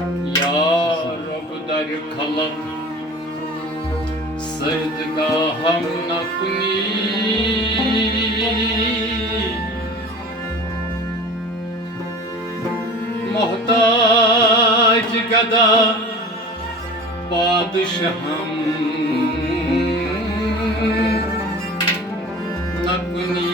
Ya Rab dar kalam Sajdgaham nakuni Muhtaç gada Padişahım nakuni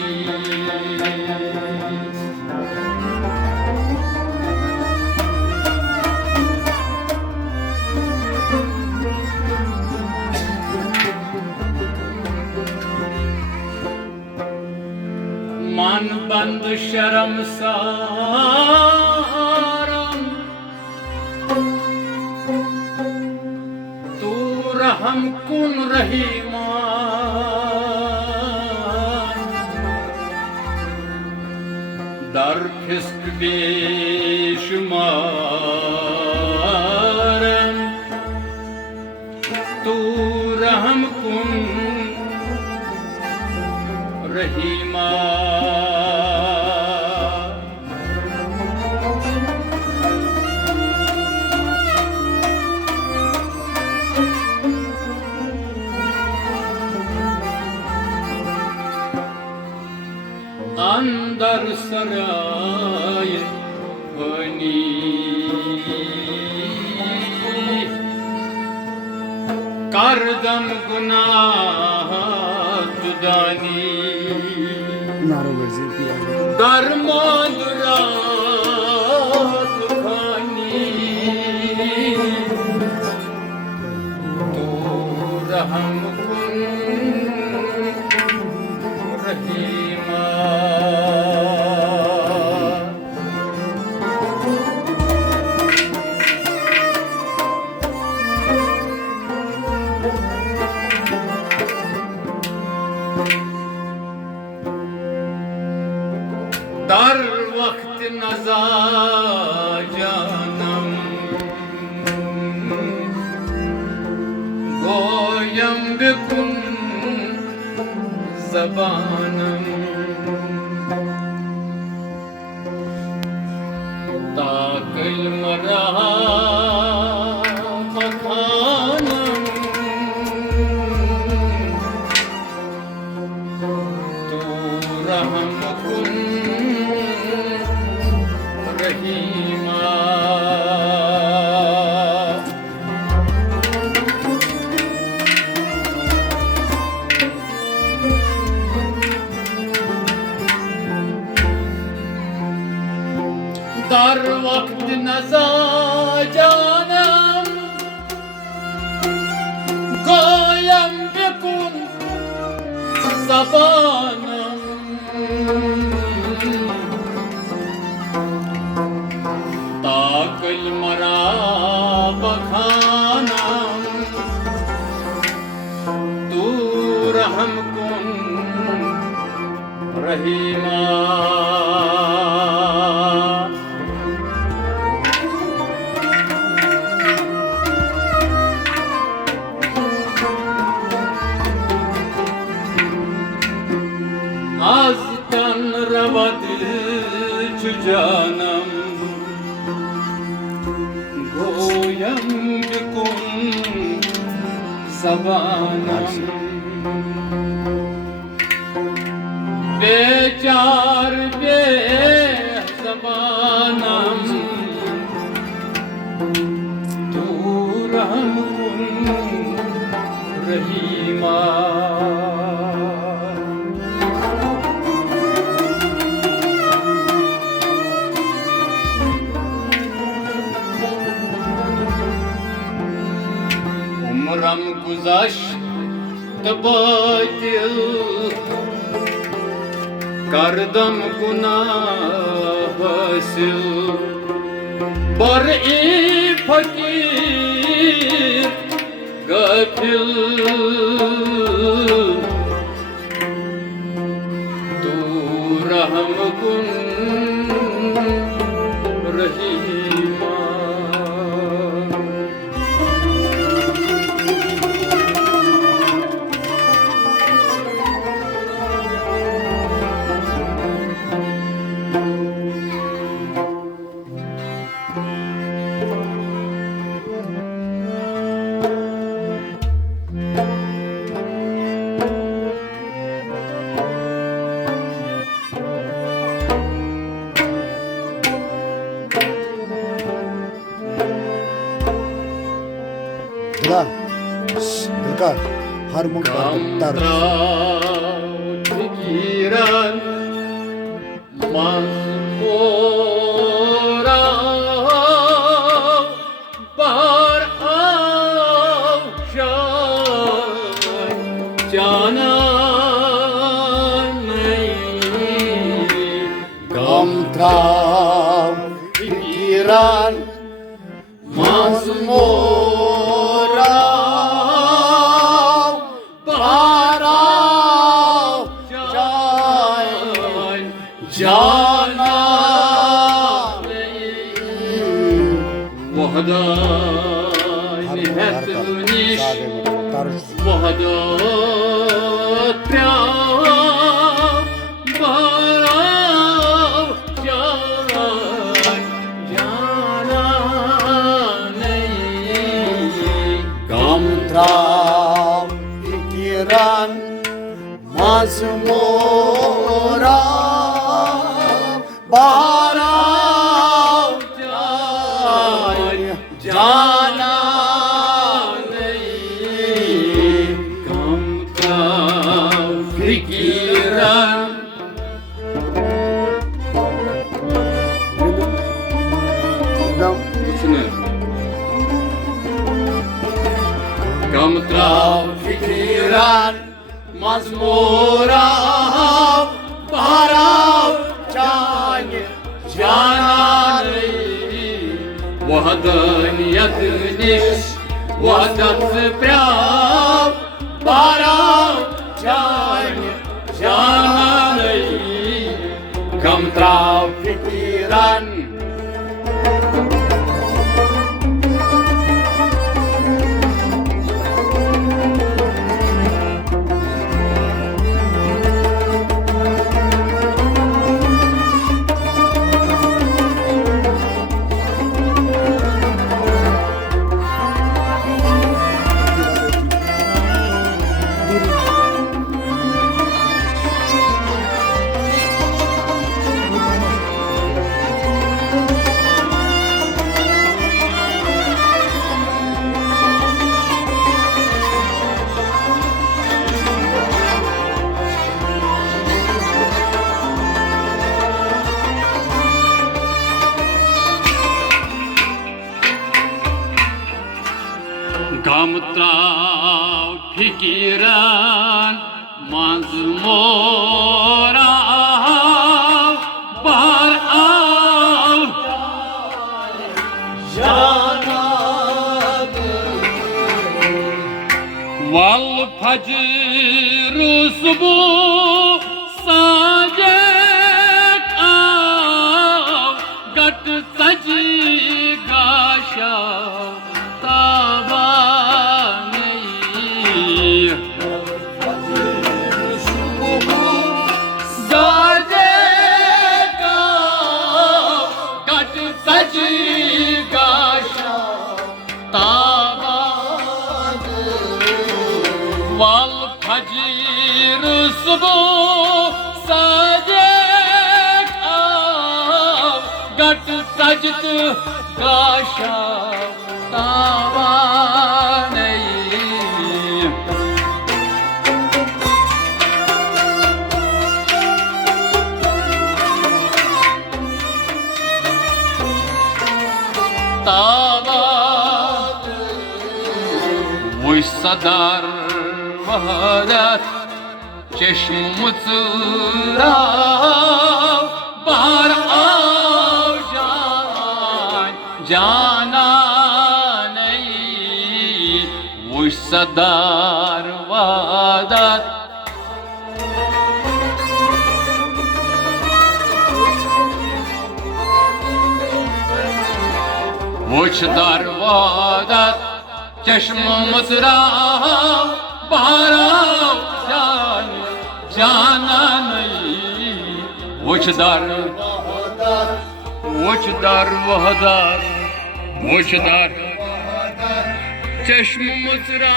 Man band şeram saram Tu raham kun rahiman Dar fisk beşumaram Tu raham kun rahiman Andar saray hani Kardam günah tudani Darmadurat khani Tu raham kun rahima Dar vakt naza canım Goyam bekun zabanım Takil mara makanım Tu raham kun rahima Dar vakt naza canım Goyam bekun zabanım Takil mara bakhanam Tu raham kun rahima Azdan ravadı canım Goyam bekun zabanım Becar be zabanım Tu raham kun rahima Umram guzasht badil Kardam günah hasil Bar-i fakir gafil Tu raham kun rahima खुदा देखा हर मुंह Gamtra pikiran Mazmura Bar avşan Cananey Gamtra pikiran mazmura barav cana Vahda nihat niş Vahda pryav barav Gamtra pikiran mazmura barav cana Gamtra pikiran Gamtra pikiran mazmura barav cana Вахданiyat niş Vahdat prav barav Cananey Gamtra pikiran Gamtra pikiran mazmura bar av Val fajr subu sajek av gat saji gasha Val fajr subu sajek av gat sajt gasha tavaney Tavat Vuysadar Vahdat Çeşm Mıtırav Bahar avcan Cananey Vuysadar Vahdat Vuçdar Vahdat Çeşm Mıtırav Bahar avcan Cananey Vuçdar Vahdat Vuçdar Çeşm Mıtırav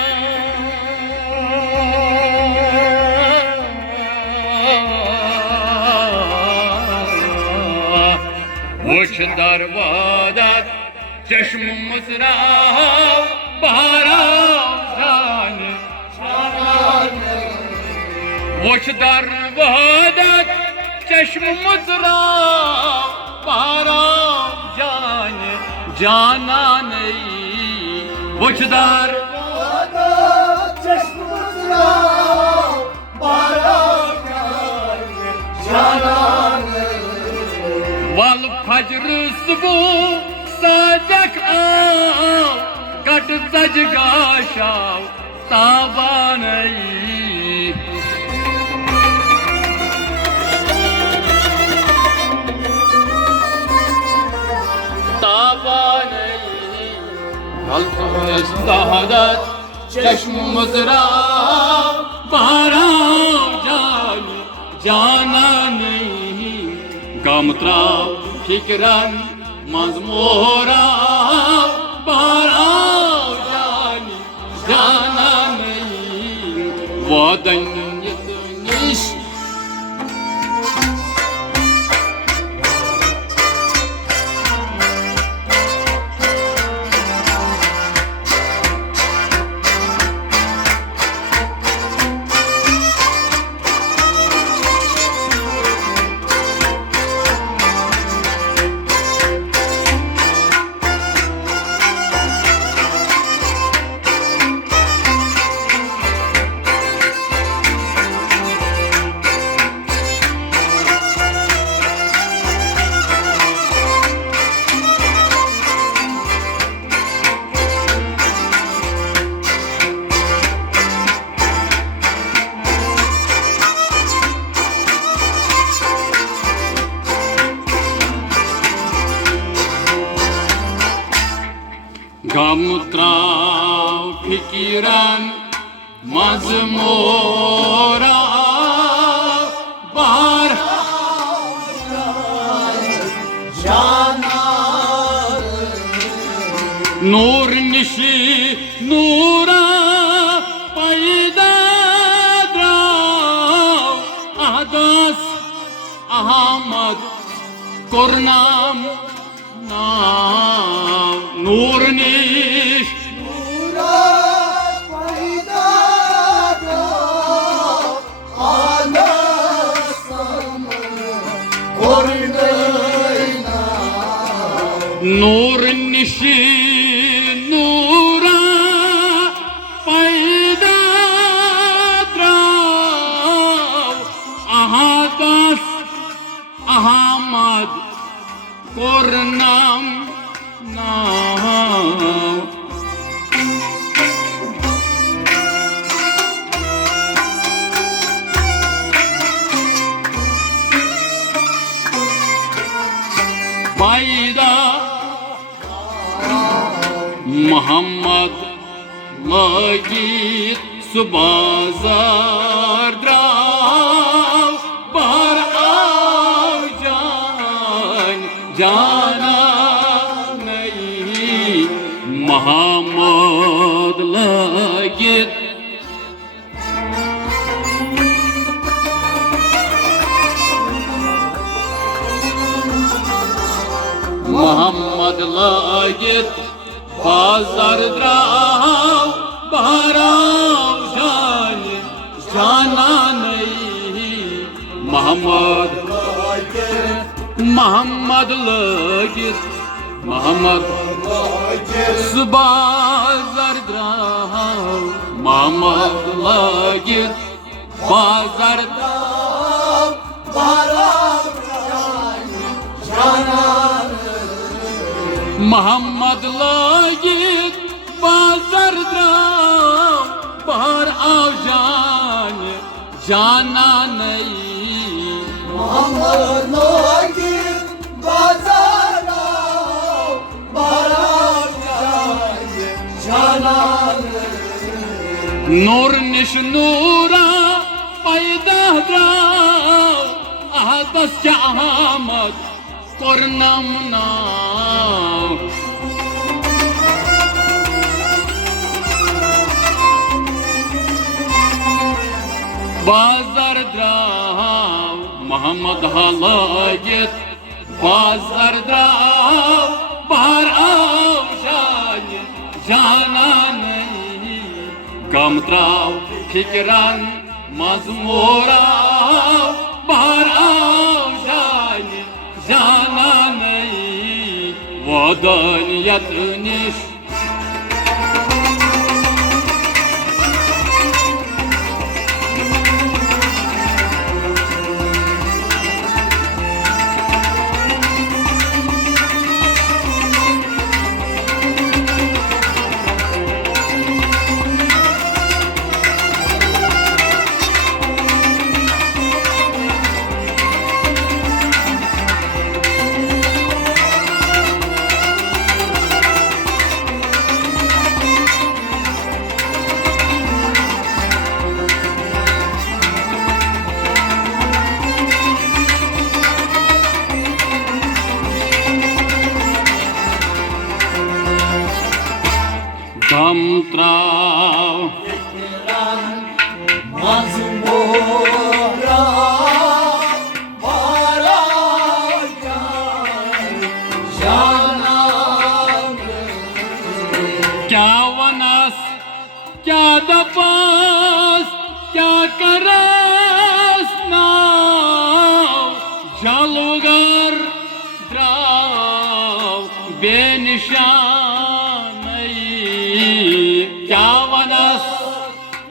Vuçdar Vahdat चश्म मुस्राव बहराव जाने वुछ दर वहदत चश्म मुस्राव बहराव जाने जाना नहीं वुछ दर चश्म मुस्राव बहराव जाना वल फजर सुबह साजक आओ cut सज गाशाव ताबानई ताबानई चश्म मुस्राव बहराव जाने जाना नहीं गम त्राव फिक्रन मजमोराव बहराव जाने जाना नहीं वदनियत निश गम त्राव फिकिरन मजमोरा बार जाना नूर निशी नूरा पैदा द्राव अहदास अहमद कुरनाम नूर निश नूरा पैदा आना सम कोरनैना नूर निशी नूरा पैदा द्राव अहदास अहमद कुरनाम पैदा मोहम्मद लगित सुबाजार द्राव पर आओ जाना नहीं मोहम्मद लगित मोहम्मद लगित बाजार द्राव बहराव जाना नहीं मोहम्मद लगित मोहम्मद बाजार द्राव मोहम्मद लगित बाजार मोहम्मद लगित बाजार द्राव बाहर आओ जाना नहीं मोहम्मद लगित बाजार जाना नूर निश नूरा पैदा द्राव अहदस क्या अहमद कुरनाम बाजार द्राव मोहम्मद लगित बाजार द्राव बाहर आओ जाना नहीं गम त्राव फिक्रान मजमूराव बाहर आओ जाने जाना नहीं वदनियत निश गम त्राव मजमूरा बारा जाना क्या वनस क्या दपास क्या करस नाव जलुगर द्राव बेनिशान क्या वनस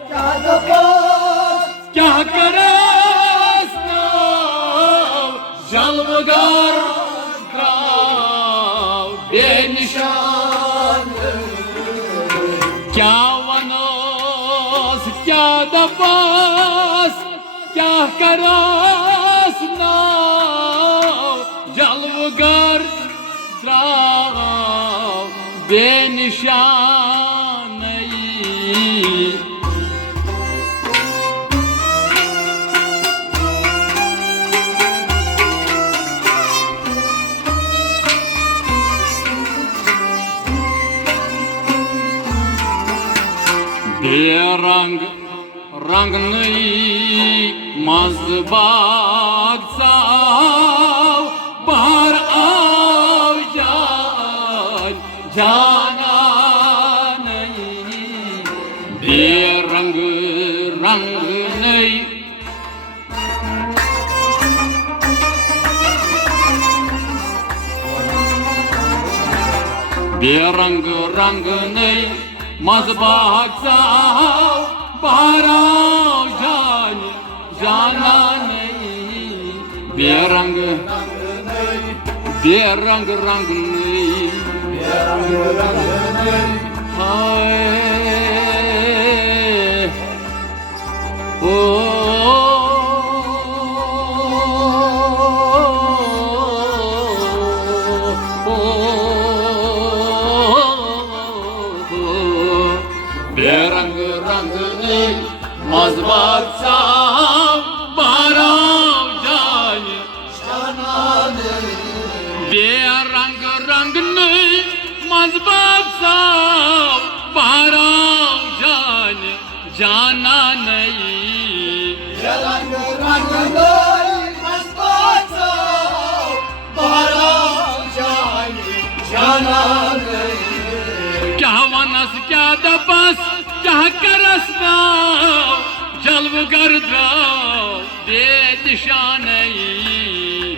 क्या दपास क्या करस नाव जलुगर द्राव बेनिशान क्या वनस क्या दपास क्या करस नाव जलुगर द्राव बेनिशान बेरंग रंग नई मजबाग साव बाहर आओ जाना नहीं बेरंग रंग नई बेरंग रंग नई मजबाग साव बाहर आओ जाना नहीं बेरंग रंग नहीं हाय ओ बेरंग रंग नहीं मजबाग साव बाहर आओ जाना बेरंग रंग नहीं मजबाग साव बाहर आओ जाना नहीं रंग रंग नई मजबाग बारा जाना क्या वनस क्या दपस क्या करस नाव जलवगर द्राव बेदिशा नहीं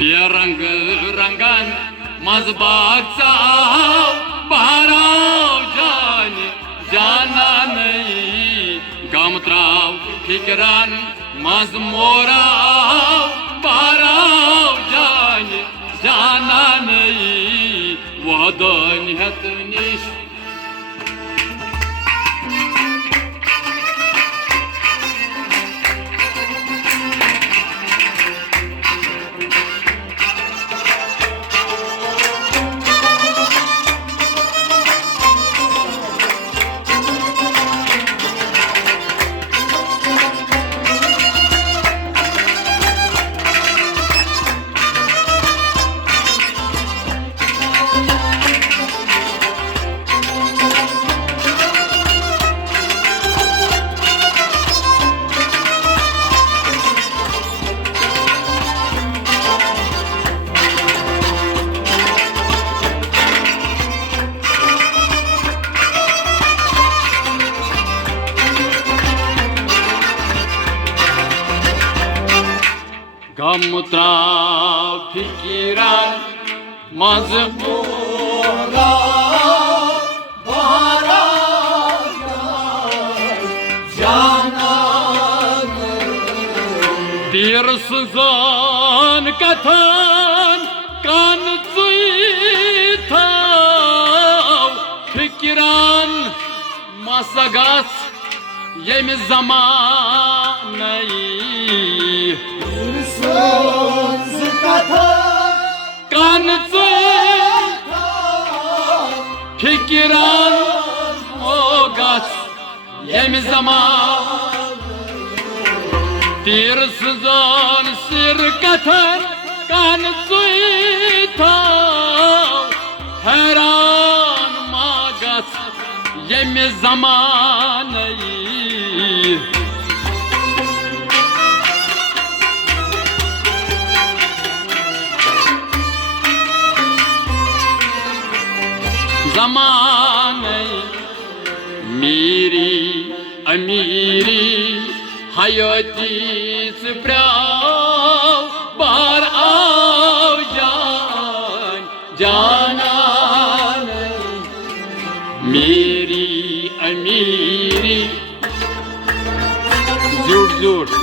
बेरंग रंगन मजबाग साव बाहर आओ जाना नहीं गम त्राव फिक्रान मजमूराव बाहर आओ जाना नहीं वदनियत निश गम त्राव फिकिरान मोरा बारा जानान पीर सुजान कथान कान थाव फिकिरान मसगस यम जमानई सोज कथा कान फिकिरान ओगस यम जमान तीर सुजान सिर कथन कान हैरान मागस यम जमानई जमाने मेरी अमीरी हयाती से प्याव बार आओ जान जाना मेरी अमीरी जोर जोर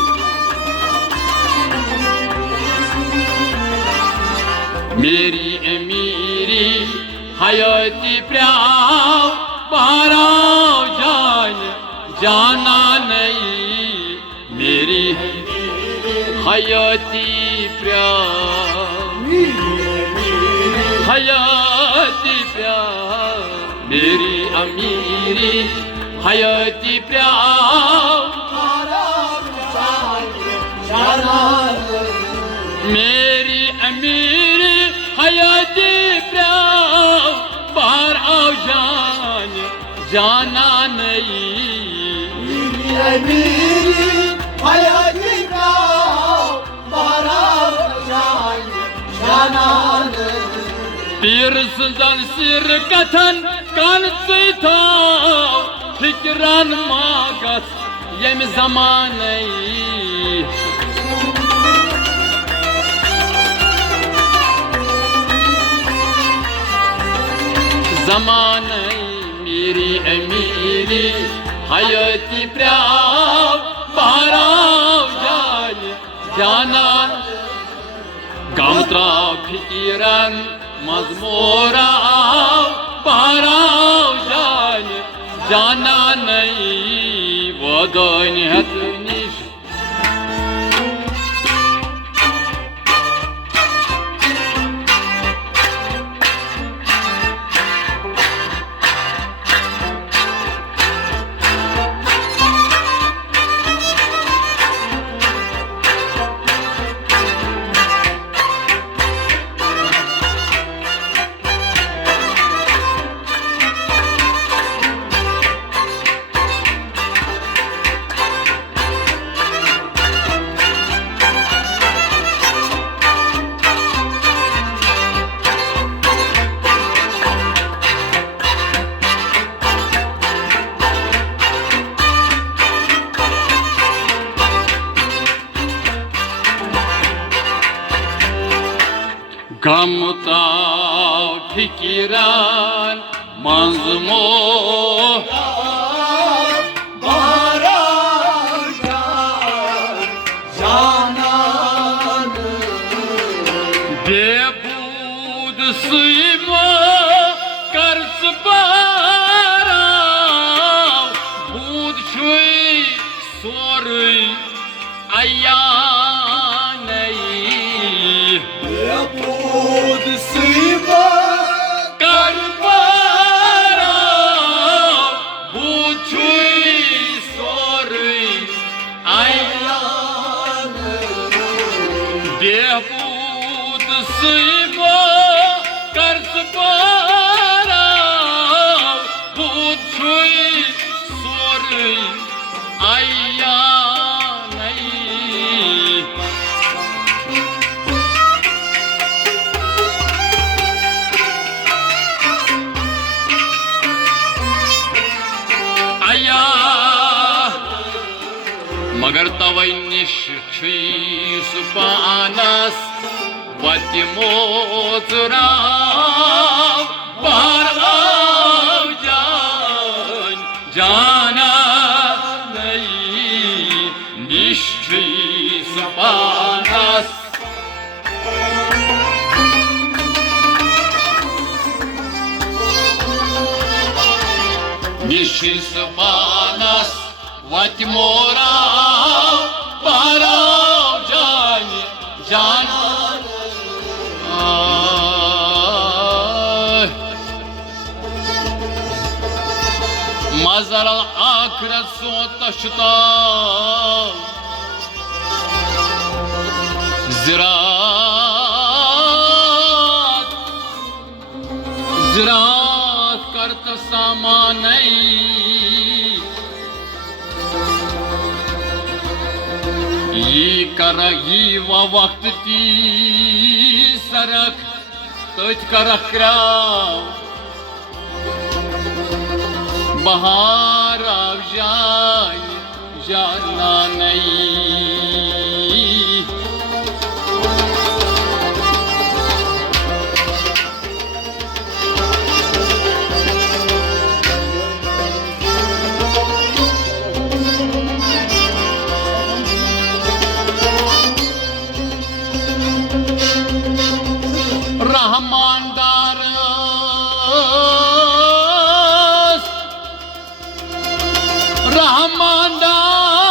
मेरी अमीरी हयाती प्याव बाराव जान जाना नहीं मेरी हयाती प्याव हयाती प्याव मेरी अमीरी हयाती प्याव मेरी अमीरी हयाती प्याव बाहर आओ जान जाना नहीं मेरी हयाती प्याव बाहर जाना पीर सुजान सिर कथन कान था फिक्रान मागस यम जमानई जमानई मेरी अमीरी हयाती प्याव बाराव जान जाना गामत्रा फिकिरान मजमोरा बाराव जान जाना नहीं वदन हतनिश गमता फिकिरान मंजमो बेबूद सुइमा कर्ज बारा बूद छुई सोरुई आया बेबूद सुइमा कर्ज बारा बूद छुई सोरुई आया नहीं आया मगर तवै निश पानस वतिमो चुराव बाराव जाना नहीं निश पानस निशिस पानस वतिमोरा बाराव जाना मज़र आखिरत सोता शुता ज़रात करत सामान ये कर ये वक्त ती सरक तथ कर क्राव बहार आव जाना नहीं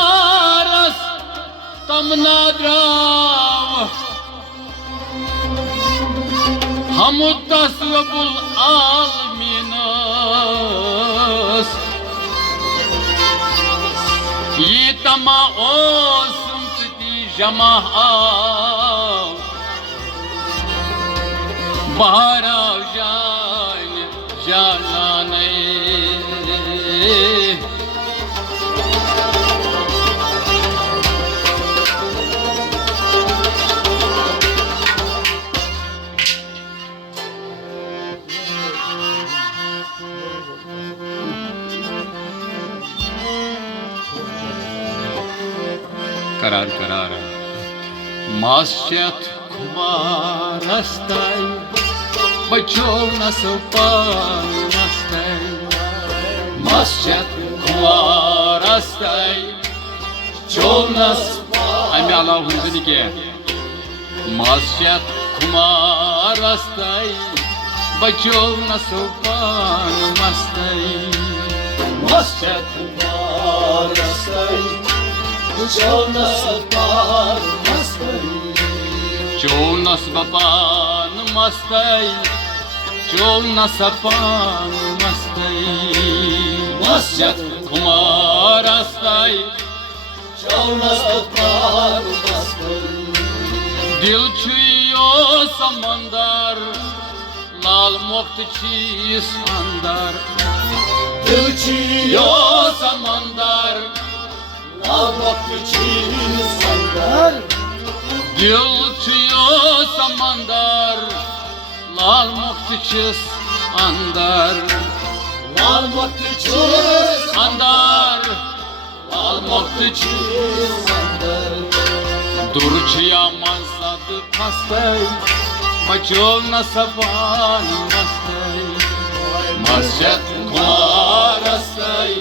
रहमानदारस तमना द्राव हम तस्वबुल आलमीनस ये तमा ओ सुमती जमा बहारा जाना नहीं करार करार मास्यत कुमारस्tai बचो नसपान नस्tai मास्यत कुमारस्tai चोनस अमे अलाव हुंदनी के मास्यत कुमारस्tai बचो नसपान मस्tai मास्यत कुमारस्tai Jonas Bapan Mastai Jonas Bapan Mastai Masyat Kumarastai Jonas Bapan Mastai Dil çiyo samandar Lal mokht çiz andar Dil çiyo samandar Dil çiyo samandar Lal muhtiçiz andar Lal muhtiçiz andar Lal muhtiçiz andar Durçiya mansadı pastay Bachol nasapan mastay Masyat kumarastay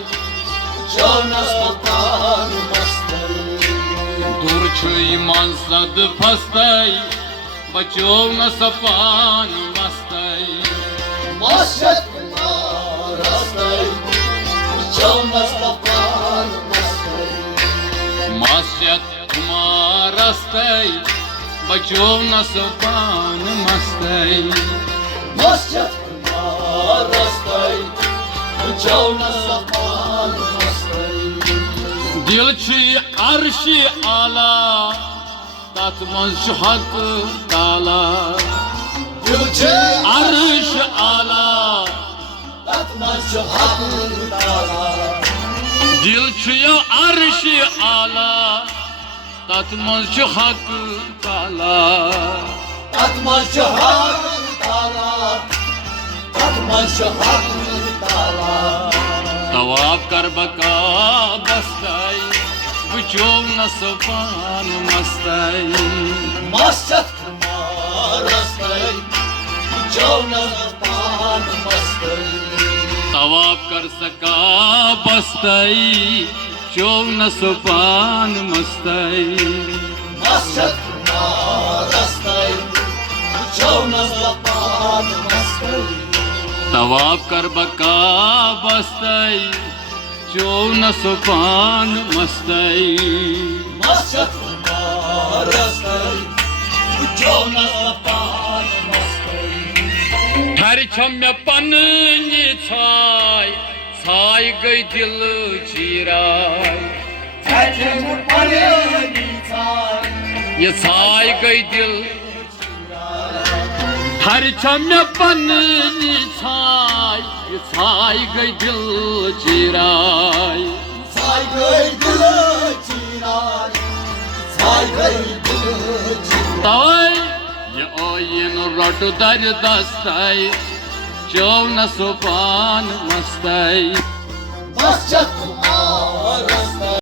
Jonas Bapan Mastai Durçuy mansadı pastay Bachol nasapan mastay Masyat kumarastay Jonas Bapan Mastai Masyat kumarastay Bachol nasapan mastay Masyat kumarastay Jonas Bapan Dilçi arşi ala tatmaz şu hakkı tala Dilçi arşi ala tatmaz şu hakkı tala Dilçi arşi ala tatmaz şu hakkı tala Tatmaz şu hakkı tala Tatmaz şu hakkı tala Tavaf कर बका बस्ताई Bucovna sopan mastai Masjid Marastai Bucovna sopan mastai Tawaf kar saka bastai Bucovna sopan mastai Masjid Marastai Bucovna sopan mastai Tawaf kar baka bastai Bucovna sopan mastai Masjid Marastai Bucovna sopan mastai Her çamya panını çay Çay gay dil çiray Tercih pareni tay Ye çay gay dil Her çamya panını çay Ye çay gay dil çiray Saygı dileçiray Saygı dileçiray Tay Ye oyin rotu dar dastay Çovna sopan mastay Masjid Marastai